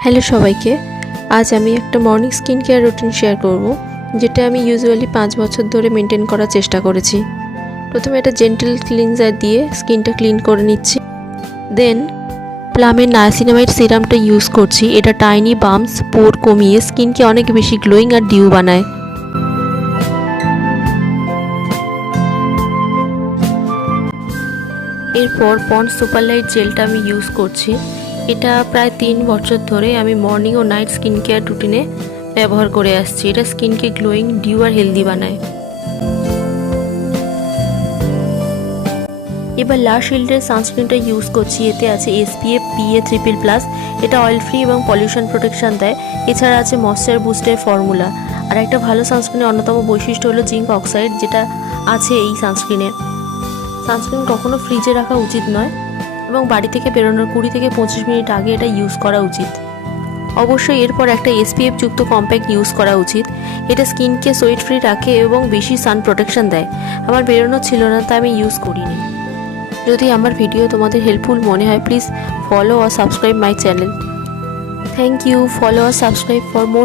Hello সবাইকে, আজ আমি একটা morning skin care routine share করব, যেটা আমি ইউজুয়ালি 5 বছর ধরে মেনটেন করার চেষ্টা করেছি। প্রথমে একটা জেন্টল ক্লিনজার দিয়ে স্কিনটা ক্লিন করে নিচ্ছি। দেন প্লামের নায়াসিনামাইড সিরামটা ইউজ করছি। এটা টাইনি বাম্পস, পোর কমিয়ে স্কিনকে অনেক বেশি গ্লোয়িং আর ডিউ বানায়। এরপর পন্ডস সুপারলাইট জেলটা আমি ইউজ করছি। এটা প্রায় 3 বছর ধরে আমি মর্নিং ও নাইট স্কিন কেয়ার রুটিনে ব্যবহার করে আসছি। এটা স্কিনকে গ্লোয়িং, ডিউ আর হেলদি বানায়। এবার লা শিল্ডের সানস্ক্রিনটা ইউজ করছি। এতে আছে SPF PA++। এটা অয়েল ফ্রি এবং পলিউশন প্রোটেকশন দেয়। এছাড়া আছে ময়েশ্চার বুস্টের ফর্মুলা। আর একটা ভালো সানস্ক্রিনের অন্যতম বৈশিষ্ট্য হলো জিঙ্ক অক্সাইড, যেটা আছে এই সানস্ক্রিনে। সানস্ক্রিন কখনো ফ্রিজে রাখা উচিত নয় এবং বাড়ি থেকে বেরোনোর 20 থেকে 25 মিনিট আগে এটা ইউজ করা উচিত। অবশ্যই এরপর একটা SPF যুক্ত কম্প্যাক্ট ইউজ করা উচিত। এটা স্কিনকে সোয়েট ফ্রি রাখে এবং বেশি সান প্রোটেকশন দেয়। আমার বেরোনো ছিল না, তাই আমি ইউজ করিনি। যদি আমার ভিডিও তোমাদের হেল্পফুল মনে হয়, প্লিজ ফলো আর subscribe my channel. Thank you. Follow আর সাবস্ক্রাইব ফর মোর